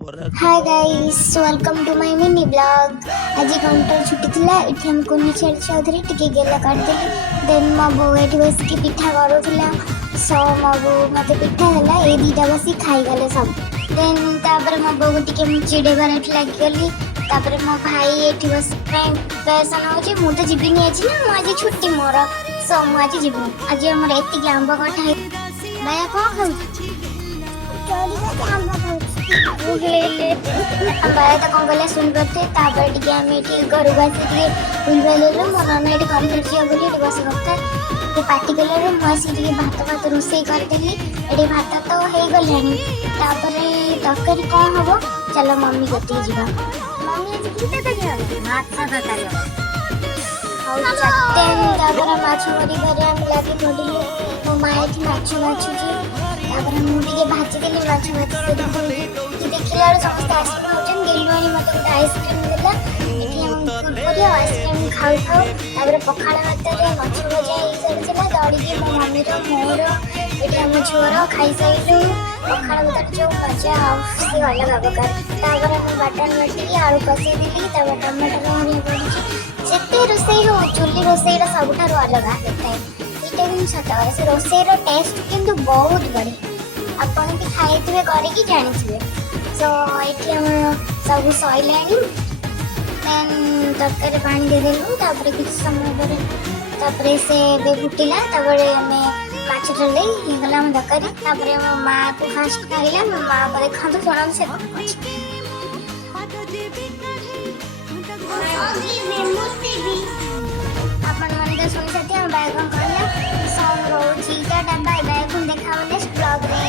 Hi guys, welcome to my mini blog. आज counter छुट्टी थिला इथे हम कोनी छेड़ चौधरी टिके गेला काट देली। देन मा बो एठी बस की पिठा करूथिला। सो मा बो मते पिठा हला ए दीटा बसी खाई गले सब। देन तापर मा बो टिके मु चिड़े बारठ लागी गली। तापर मो भाई एठी बस फ्रेंड पैसन होची मु तो जिबिनी आछि ना, मु आज छुट्टी मोर। सो मु आज जिबु। आज हमर एति आंबा कठा भाया को खाऊ चोरी का आंबा खाऊ बाया तो कौन गले सुन करते तापर टिके हमें टिके घर बस टिके बुलबेले रो मन में एटी कंप्लीट जिया बोली एटी बस करता ते पार्टी कलर रो मसी टिके भात रोसे कर देली। एटी भात तो हे गलानी तापर तरकारी कोन हबो चलो मम्मी गती जीवा। मम्मी आज किते करियो माछ तरकारी हाउ चट्टेन तापर माछ मरी घरे हम लागे पडिले। मो माय थी माछ जी तापर मु टिके भाजी देली माछ से देखिला समस्त आइसक्रीम होचन गेलवानी मते गोटे आइसक्रीम देला। एठी हम कुरकुरी आइसक्रीम खाउ खाउ तापर पखाड़ा भात रे माछ भजा ई सब चला दौड़ी के मो मम्मी रो मोर एठी हम छोरो खाई साइलु। पखाड़ा भात जो मजा से अलग प्रकार तापर हम बटन मटी आलू कसे देली तापर टमाटर होनी पड़ी जेते रोसई हो चुल्ली रोसईरा सबठारो अलग होता है। इटा भी सत से रोसईर टेस्ट किंतु बहुत बढ़िया आपण भी खाइथिबे करिकी जानिथिबे। सो एठी हम सब सइलानी देन तरकारी पानी दे देलु तापर कुछ समय पर तापर से बे फुटिला तापर हमें माछ डले ये गला हम तरकारी तापर हम मां को फास्ट खाइला मां पर खातो सोना से अपन मन के सुन सकते हैं बैगन करला सॉन्ग रो चीटा डब्बा बैगन देखा नेक्स्ट ब्लॉग रे।